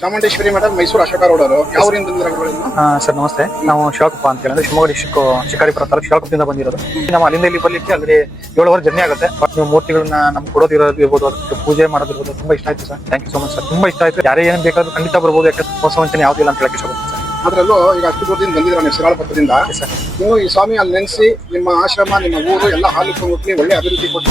Chamundeshwari madam Mysuru Ashoka road ಅವರು ಯಾವ ಊರಿಂದ ಬಂದಿರೋ? ಸರ್ ನಮಸ್ತೆ. ನಾವು ಶಿವಕುಪ್ಪ ಅಂತ ಹೇಳಿ ಶಿವಮೊಗ್ಗ ಡಿಸ್ಟಿಕ್ ಶಿಕಾರಿಪುರ ತಾಲೂಕು ಶಿವಕುಪ್ಪದಿಂದ ಬಂದಿರೋದು. ನಮ್ಮ ಅಲ್ಲಿಂದ ಇಲ್ಲಿ ಬರ್ಲಿಕ್ಕೆ ಅಲ್ಲಿ 7 ಅವರ್ ಜರ್ನಿ ಆಗುತ್ತೆ. ಬಟ್ ನೀವು ಮೂರ್ತಿಗಳನ್ನ ನಮ್ಗೆ ಕೊಡೋದಿರೋದಿರ್ಬೋದು, ಅದಕ್ಕೆ ಪೂಜೆ ಮಾಡೋದಿರ್ಬೋದು, ತುಂಬಾ ಇಷ್ಟ ಆಯ್ತು sir. Thank you so much sir. ತುಂಬಾ ಇಷ್ಟ ಆಯ್ತು. ಯಾರೇ ಏನ್ ಬೇಕಾದ್ರೂ ಖಂಡಿತ ಬರ್ಬೋದು. ಯಾಕಂದ್ರೆ ಹೊಸ ವಂಚನೆ ಯಾವುದಿಲ್ಲ ಅಂತ ಹೇಳಕ್ಕೆ ಇಷ್ಟಪಡ್ತೀನಿ ಸರ್. ಅದ್ರಲ್ಲೂ ಈಗ ಅಷ್ಟು ದೂರದಿಂದ ಬಂದಿರೋ ನೀವು ಶಿರಾಳ ಪಕ್ಕದಿಂದ, ಸರ್ ನೀವು ಈ ಸ್ವಾಮಿ ಅಲ್ಲಿ ನೆನೆಸಿ ನಿಮ್ಮ ಆಶ್ರಮ, ನಿಮ್ಮ ಊರು ಎಲ್ಲ ಹಾಲು ಮುಟ್ಟಿ ಒಳ್ಳೆ ಅಭಿವೃದ್ಧಿ ಕೊಟ್ಟು